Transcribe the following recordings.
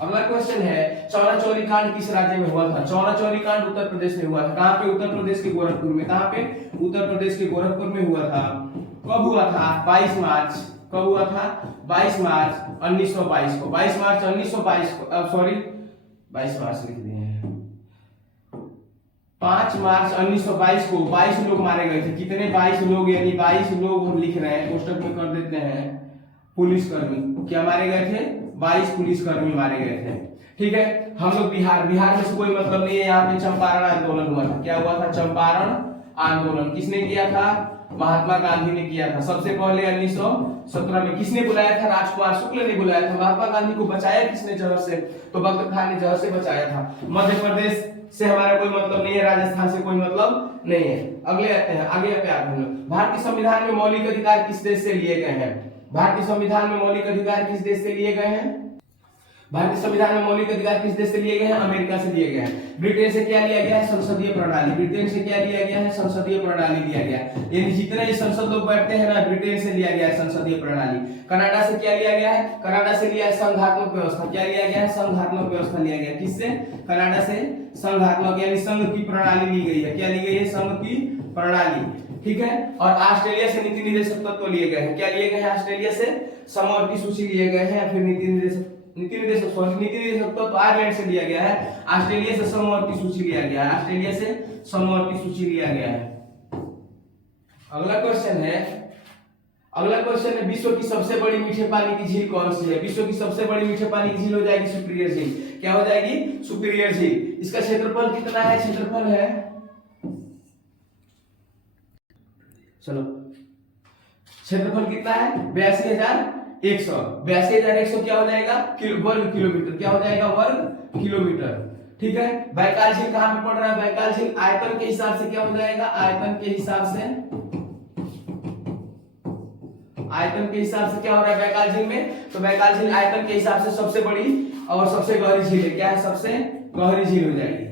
अगला क्वेश्चन है चौरा चौरी कांड किस राज्य में हुआ था? चौरा चौरी कांड उत्तर प्रदेश में हुआ था। कहां पे? उत्तर प्रदेश के गोरखपुर में। कहां पे? उत्तर प्रदेश के गोरखपुर में हुआ था। कब हुआ था? 22 मार्च। कब हुआ था? 22 मार्च 1922 को। 22 मार्च 1922 को, सॉरी 22 मार्च लिख दिए हैं, 5 मार्च 1922 को 22 लोग मारे गए थे। कितने? 22 लोग, यानी 22 लोग हम लिख रहे हैं, कोष्टक में कर देते हैं। पुलिसकर्मी क्या मारे गए थे? 22 पुलिसकर्मी मारे गए थे। ठीक है, हम लोग बिहार में से कोई मतलब नहीं है। यहाँ पे चंपारण आंदोलन हुआ था। क्या हुआ था? चंपारण आंदोलन। किसने किया था? महात्मा गांधी ने किया था। सबसे पहले 1917 में। किसने बुलाया था? राजकुमार शुक्ल ने बुलाया था। महात्मा गांधी को बचाया किसने जहर से? तो बख्तर खान ने जहर से बचाया था। मध्य प्रदेश से हमारा कोई मतलब नहीं है, राजस्थान से कोई मतलब नहीं है। अगले आते हैं, आगे पे आते हैं। भारतीय संविधान में मौलिक अधिकार किस देश से लिए गए हैं? भारतीय संविधान में मौलिक अधिकार किस देश से लिए गए हैं? भारतीय संविधान में मौलिक अधिकार किस देश से लिए गए हैं? अमेरिका से लिए गए हैं। ब्रिटेन से क्या लिया गया है? संसदीय प्रणाली। ब्रिटेन से क्या लिया गया है? संसदीय प्रणाली लिया गया। यानी जितने ही संसद लोग बैठते हैं ना, ब्रिटेन से लिया गया है संसदीय प्रणाली। कनाडा से क्या लिया गया है? कनाडा से लिया है संघात्मक व्यवस्था। क्या लिया गया है? संघात्मक व्यवस्था लिया गया। किससे? कनाडा से संघात्मक, यानी संघ की प्रणाली ली गई है। क्या ली गई है? संघ की प्रणाली। ठीक है, और ऑस्ट्रेलिया से नीति निर्देशक तत्व लिए गए हैं। क्या लिए गए हैं? ऑस्ट्रेलिया से समवर्ती सूची लिए गए हैं। फिर नीति निर्देशक तो आयरलैंड से लिया गया है। ऑस्ट्रेलिया से समवर्ती सूची लिया गया है। ऑस्ट्रेलिया से समवर्ती सूची लिया गया है। अगला क्वेश्चन है विश्व की सबसे बड़ी मीठे पानी की झील कौन सी है? विश्व की सबसे बड़ी मीठे पानी की झील हो जाएगी सुपीरियर झील। क्या हो जाएगी? सुपीरियर झील। इसका क्षेत्रफल कितना है? क्षेत्रफल है, चलो क्षेत्रफल कितना है? 82,100। 82,100 क्या हो जाएगा? वर्ग किलोमीटर। क्या हो जाएगा? वर्ग किलोमीटर। ठीक है, बैकाल झील कहां पे पड़ रहा है? बैकाल झील आयतन के हिसाब से क्या हो जाएगा? आयतन के हिसाब से क्या हो रहा है बैकाल झील में? तो बैकाल झील आयतन के हिसाब से सबसे बड़ी और सबसे गहरी झील है। क्या है? सबसे गहरी झील हो जाएगी।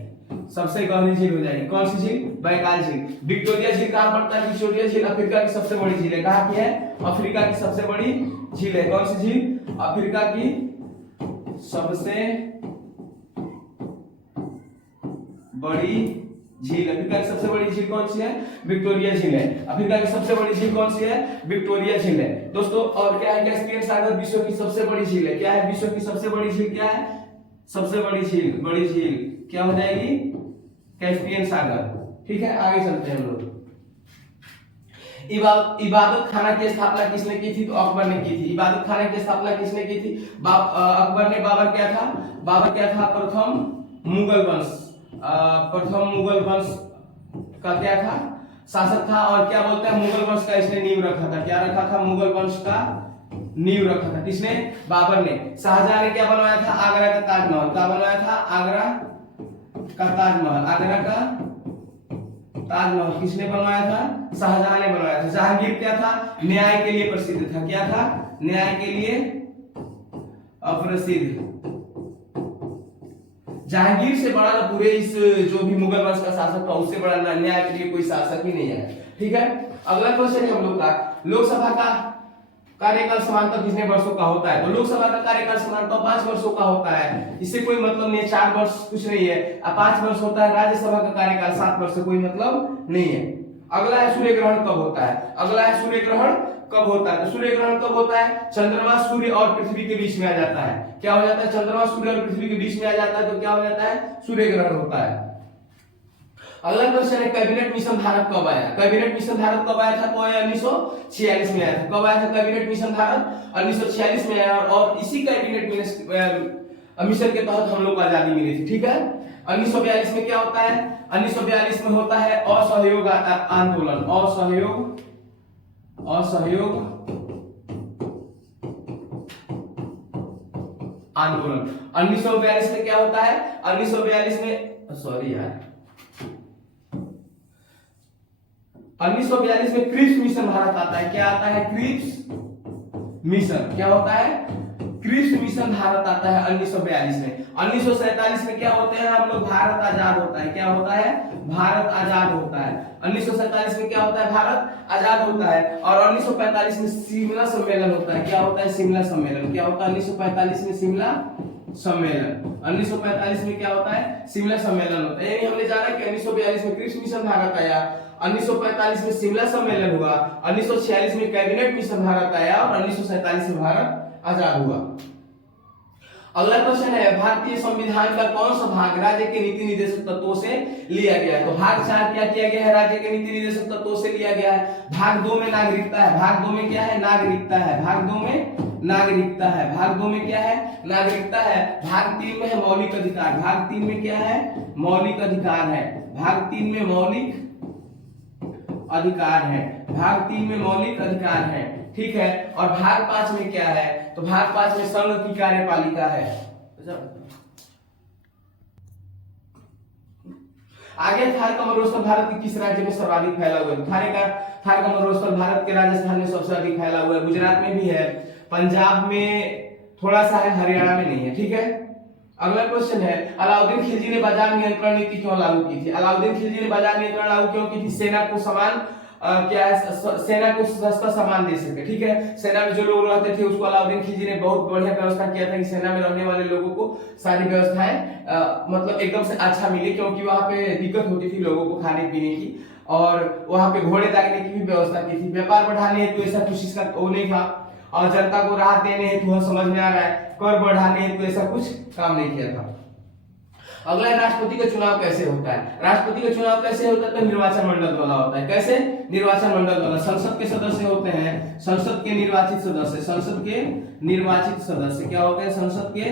सबसे गहरी झील हो जाएगी। कौन सी झील? बैकाल झील। विक्टोरिया झील कहां पड़ता है? विक्टोरिया झील अफ्रीका की सबसे बड़ी झील है। कहां की है? अफ्रीका की सबसे बड़ी झील है। कौन सी झील? अफ्रीका की सबसे बड़ी झील। अफ्रीका की सबसे बड़ी झील कौन सी है? विक्टोरिया झील है। अफ्रीका की सबसे बड़ी झील कौन सी है? विक्टोरिया झील है दोस्तों। और क्या है? कैस्पियन सागर विश्व की सबसे बड़ी झील है। क्या है? विश्व की सबसे बड़ी झील क्या है? सबसे बड़ी झील, बड़ी झील क्या हो जाएगी? कैस्पियन सागर। ठीक है, आगे चलते हैं हम लोग। इबादत खाना की स्थापना किसने की थी? तो अकबर ने की थी। इबादत खाना की स्थापना किसने की थी? अकबर ने। बाबर क्या था? प्रथम मुगल वंश का क्या था? शासक था। और क्या बोलते हैं? मुगल वंश का इसने नींव रखा था। क्या रखा था? मुगल वंश का नींव रखा था। किसने? बाबर ने। शाहजहां ने क्या बनवाया था? आगरा का ताजमहल। क्या बनवाया था? आगरा का ताजमहल। आगरा का ताजमहल किसने बनवाया था? शाहजहां ने बनवाया था। जहांगीर क्या था? न्याय के लिए प्रसिद्ध था। क्या था? न्याय के लिए अप्रसिद्ध। जहांगीर से बड़ा ना पूरे इस जो भी मुगल वंश का शासक था उससे बड़ा ना न्याय के लिए कोई शासक ही नहीं है। ठीक है, अगला क्वेश्चन है हम लोग का, लोकसभा का कार्यकाल समानतः कितने वर्षों का होता है? तो लोकसभा का कार्यकाल समानतः 5 वर्षों का होता है। इससे कोई मतलब नहीं है। 4 वर्ष कुछ नहीं है, 5 वर्ष होता है। राज्यसभा का कार्यकाल 7 वर्ष से कोई मतलब नहीं है। अगला है सूर्य ग्रहण कब होता है? अगला है सूर्य ग्रहण कब होता है? तो सूर्य ग्रहण कब होता है? चंद्रमा सूर्य और पृथ्वी के बीच में आ जाता है। क्या हो जाता है? चंद्रमा सूर्य और पृथ्वी के बीच में आ जाता है तो क्या हो जाता है? सूर्य ग्रहण होता है। अगला क्वेश्चन है कैबिनेट मिशन भारत कब आया? कैबिनेट मिशन भारत कब आया था? तो 1946 में आया था। कब आया था कैबिनेट मिशन भारत? 1946 में आया। और इसी कैबिनेट मिशन के तहत हम लोग को आजादी मिली थी। ठीक है, 1942 में क्या होता है? 1942 में होता है असहयोग आंदोलन। असहयोग आंदोलन 1942 में क्या होता है? 1942 में, सॉरी यार, 1942 में क्रिप्स मिशन भारत आता है। क्या आता है? Cripps Mission. क्या होता है? क्रिप्स मिशन भारत आता है 1942 में। 1947 में क्या होते हैं हम लोग? भारत आजाद होता है। क्या होता है? भारत आजाद होता है। 1947 में क्या होता है? भारत आजाद होता है। और 1945 में शिमला सम्मेलन होता है। क्या होता है? शिमला सम्मेलन। क्या होता है? 1945 में शिमला सम्मेलन। 1945 में क्या होता है? शिमला सम्मेलन होता है। यानी हमने जाना कि 1942 में क्रिप्स मिशन भारत आया, 1945 में शिमला सम्मेलन हुआ, 1946 में कैबिनेट मिशन भारत आया और 1947 में भारत आजाद हुआ। अगला क्वेश्चन है, भारतीय संविधान का कौन सा भाग राज्य के नीति निर्देशक तत्वों से लिया गया है? तो भाग 4 क्या किया गया है? राज्य के नीति निर्देशक तत्वों से लिया गया है। भाग 2 में नागरिकता है। भाग 2 में क्या है? नागरिकता है। भाग 2 में नागरिकता है। भाग 2 में क्या है? नागरिकता है। भाग 3 में है मौलिक अधिकार। भाग 3 में क्या है? मौलिक अधिकार है। भाग 3 में मौलिक अधिकार है। भाग 3 में मौलिक अधिकार है। ठीक है। और भाग 5 में क्या है? तो भाग 5 में संघ की कार्यपालिका है। आगे थार कमरोत्सव भारत के किस राज्य में सर्वाधिक फैला हुआ है? थार कमरोत्सव भारत के राजस्थान में सबसे अधिक फैला हुआ है। गुजरात में भी है, पंजाब में थोड़ा सा है, हरियाणा में नहीं है। ठीक है। अगला क्वेश्चन है, अलाउद्दीन खिलजी ने बाजार नियंत्रण नीति क्यों लागू की थी? अलाउद्दीन खिलजी ने बाजार नियंत्रण लागू क्यों की थी? सेना को समान क्या है, सेना को सस्ता सामान दे सके। ठीक है। सेना में जो लोग रहते थे उसको अलाउद्दीन खिलजी ने बहुत बढ़िया व्यवस्था किया था कि सेना में रहने वाले लोगों को सारी व्यवस्थाएं मतलब एकदम से अच्छा मिले, क्योंकि वहां पे दिक्कत होती थी लोगों को खाने पीने की, और वहां पे घोड़े दागने की भी व्यवस्था की थी। व्यापार बढ़ाने हेतु ऐसा कुछ इसका वो नहीं था, और जनता को राहत देने हेतु समझ में आ रहा है, कर बढ़ाने हेतु ऐसा कुछ काम नहीं किया था। अगला राष्ट्रपति का चुनाव कैसे होता है? राष्ट्रपति का चुनाव कैसे होता है? तो निर्वाचन मंडल द्वारा होता है। कैसे? निर्वाचन मंडल द्वारा। संसद के सदस्य होते हैं, संसद के निर्वाचित सदस्य, संसद के निर्वाचित सदस्य क्या होते हैं? संसद के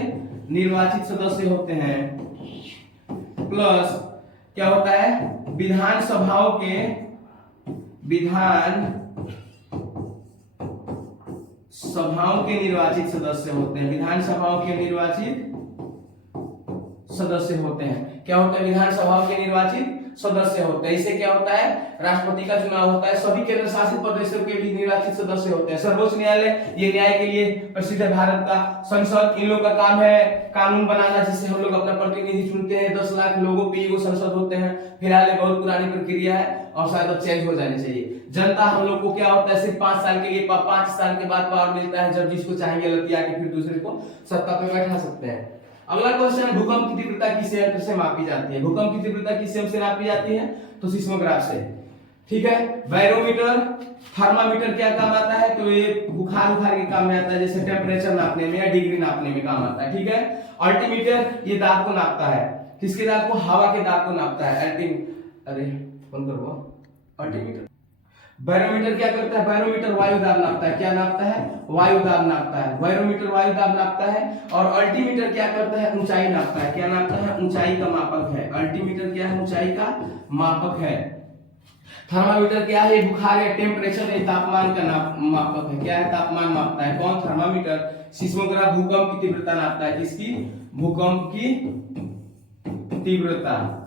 निर्वाचित सदस्य होते हैं, प्लस क्या होता है? विधान सभाओं के निर्वाचित सदस्य होते हैं। विधानसभाओं के निर्वाचित सदस्य होते हैं। क्या होता है? विधानसभाओं के निर्वाचित सदस्य होते हैं। इससे क्या होता है? राष्ट्रपति का चुनाव होता है। सभी केंद्र शासित प्रदेशों के भी निर्वाचित सदस्य होते हैं। सर्वोच्च न्यायालय ये न्याय के लिए प्रसिद्ध है भारत का। संसद, इन लोग का काम है कानून बनाना, जिससे हम लोग अपना प्रतिनिधि चुनते हैं। 10 लाख लोगों पे वो संसद होते हैं। फिलहाल ये बहुत पुरानी प्रक्रिया है और शायद अब चेंज हो जानी चाहिए। जनता हम लोग को क्या होता है? सिर्फ 5 साल के लिए, 5 साल के बाद पावर मिलता है, जब जिसको चाहेंगे लतिया के फिर दूसरे को सत्ता पे बैठा सकते हैं। अगला क्वेश्चन है, भूकंप की तीव्रता किस यंत्र से मापी जाती है? भूकंप की तीव्रता किस यंत्र से मापी जाती है? तो सिस्मोग्राफ से। ठीक है। बैरोमीटर, थर्मामीटर क्या काम आता है? तो ये बुखार के काम में आता है, जैसे टेम्परेचर नापने में या डिग्री नापने में काम आता है। ठीक है। अल्टीमीटर ये दाब को नापता है। किसके दाब को? हवा के दाब को नापता है। अल्टीमीटर। बैरोमीटर क्या करता है? बैरोमीटर वायु दाब नापता है। क्या नापता है? वायु दाब नापता है। बैरोमीटर वायु दाब नापता है। और अल्टीमीटर क्या करता है? ऊंचाई नापता है। क्या नापता है? ऊंचाई का मापक है। अल्टीमीटर क्या है? ऊंचाई का मापक है। थर्मामीटर क्या है? बुखार या टेम्परेचर या तापमान का मापक है। क्या है? तापमान मापता है। कौन? थर्मामीटर। सिस्मोग्राफ भूकंप की तीव्रता नापता है। किसकी? भूकंप की तीव्रता।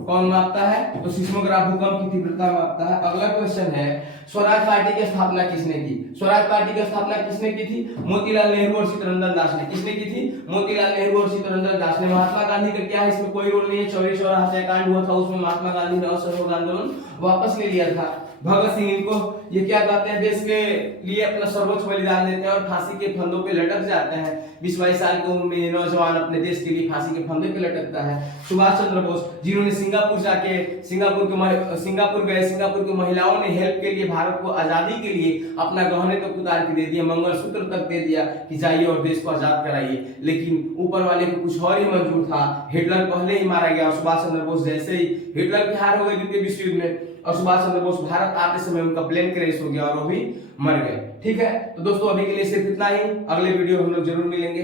कौन मापता है? तो सिस्मोग्राफ भूकंप की तीव्रता मापता है। अगला क्वेश्चन है, स्वराज पार्टी की स्थापना किसने की? स्वराज पार्टी की स्थापना किसने की थी? मोतीलाल नेहरू और चित्तरंजन दास ने। किसने की थी? मोतीलाल नेहरू और चित्तरंजन दास ने। महात्मा गांधी का क्या है? इसमें कोई रोल नहीं है। चौरी चौरा हत्याकांड हुआ था, उसमें महात्मा गांधी ने असहयोग आंदोलन वापस ले लिया था। भगत सिंह, इनको ये क्या कहते हैं? देश के लिए अपना सर्वोच्च बलिदान देते हैं और फांसी के फंदों पे लटक जाते हैं। 20-22 साल की उम्र में नौजवान अपने देश के लिए फांसी के फंदे पे लटकता है। सुभाष चंद्र बोस, जिन्होंने सिंगापुर गए, सिंगापुर की महिलाओं ने हेल्प के लिए भारत को आजादी के लिए अपना गहने तक उतार के दे दिया, मंगलसूत्र तक दे दिया कि जाइए और देश को आजाद कराइए। लेकिन ऊपर वाले को कुछ और ही मंजूर था। हिटलर पहले ही मारा गया। सुभाष चंद्र बोस जैसे ही हिटलर की हार हो गई द्वितीय विश्व युद्ध में, और सुभाष चंद्र बोस भारत आते समय उनका प्लेन क्रैश हो गया और वो भी मर गए। ठीक है। तो दोस्तों अभी के लिए सिर्फ इतना ही। अगले वीडियो हम लोग जरूर मिलेंगे।